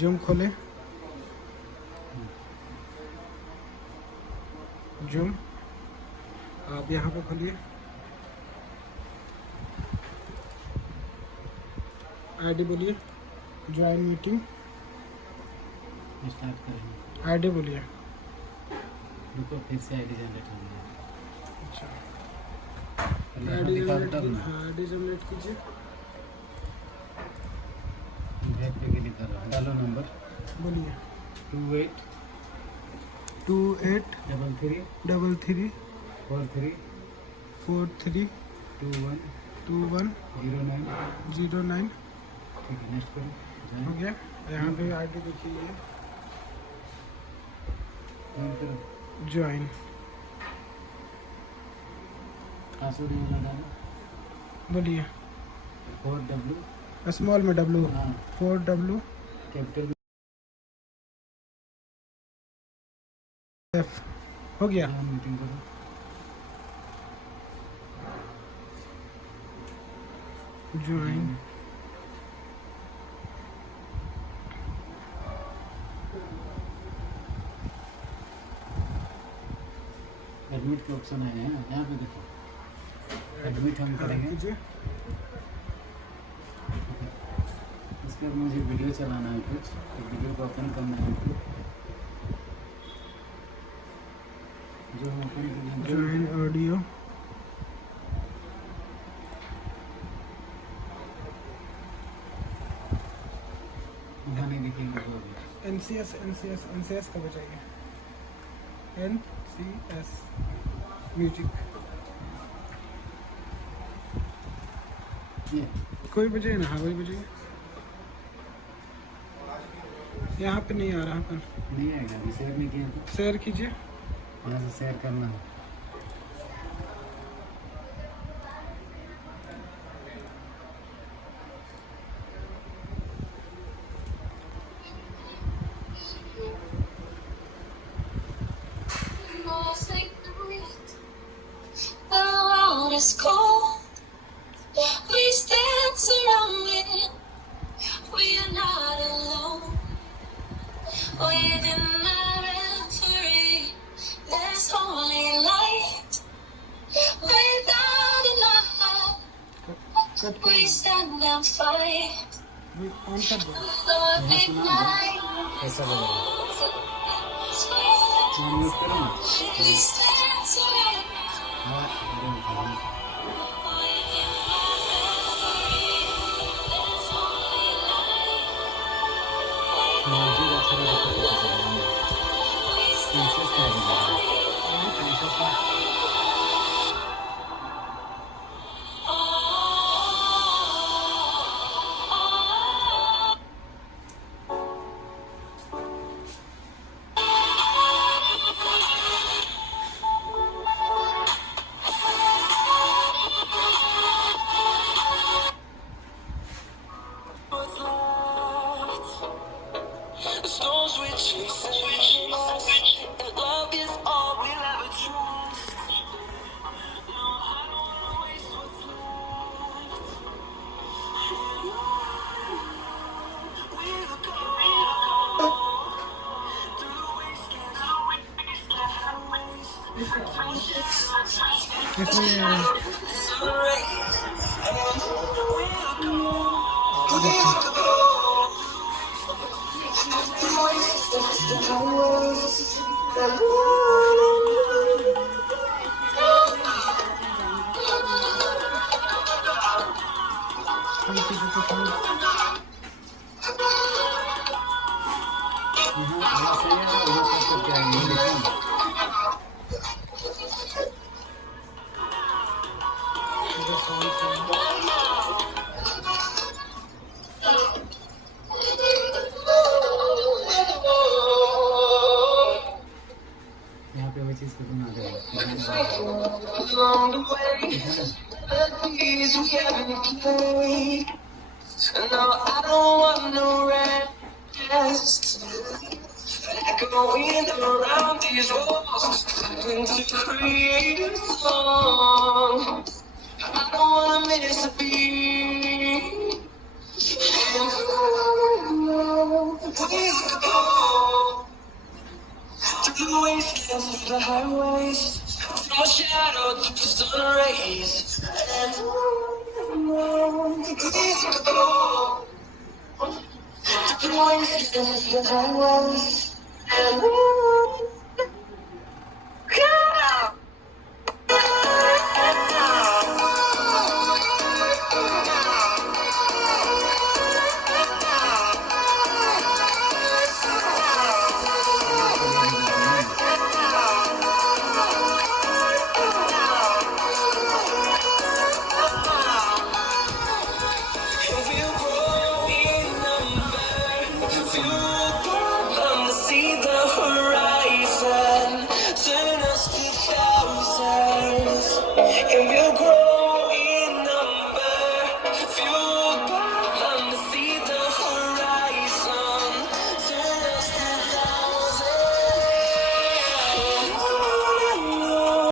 Zoom खोले, zoom. आप यहाँ पे खोलिए, आईडी बोलिए, ज्वाइन मीटिंग, स्टार्ट करेंगे। आईडी बोलिए। रुको, फिर से आईडी जनरेट हो गया। अच्छा, आईडी जनरेट आईडी जनरेट कीजिए। बैक पे क्लिक करो, डालो नंबर बोलिए। 28 28 33 33 43 43 21 21 09। 09। ठीक है, नेक्स्ट करो। हो गया। यहाँ पे आईडी देखिए, ये ज्वाइन। पासवर्ड यूजर डालो, बोलिए। 4W स्मॉल में W, हाँ 4W कैपिटल F। हो गया। मीटिंग करो। ज्वाइन। एडमिट के ऑप्शन आए हैं, यहाँ पे देखो एडमिट हम करेंगे। कीजिए। इसके बाद मुझे वीडियो चलाना है कुछ, तो वीडियो को ओपन करना है। जो हम ओपन करेंगे ज्वाइन ऑडियो। वहाँ नहीं दिखेंगे वो भी। NCS कब चाहिए? NCS music. ये कोई बजाए ना, हाँ वही बजाइए। यहाँ पे नहीं आ रहा पर नहीं आएगा, अभी शेयर नहीं किया तो शेयर कीजिए। यहाँ से शेयर करना है। The world is cold. We stand surrounded. We are not alone. Within the referee, there's only light. Without a light, we stand and fight. On कर दो। The big night. ऐसा लग रहा है। We म्यूट करो ना। stand surrounded. हाँ, मुझे अच्छा लगा तो पता चला। इंसेस का है। The storms we chase and love is all we'll ever trust. No, I don't wanna waste what's left. We'll go through the wastelands, the highways, इसमें यहाँ पे वही चीज़ खत्म आ जाएगी। along the way. Melodies we haven't played. No, I don't want no rest. Echoing around these walls, trying to create a song. I don't wanna miss a beat. And the wastelands to the highways, from my shadow to the sun rays. And we could go to the wastelands to the highways. And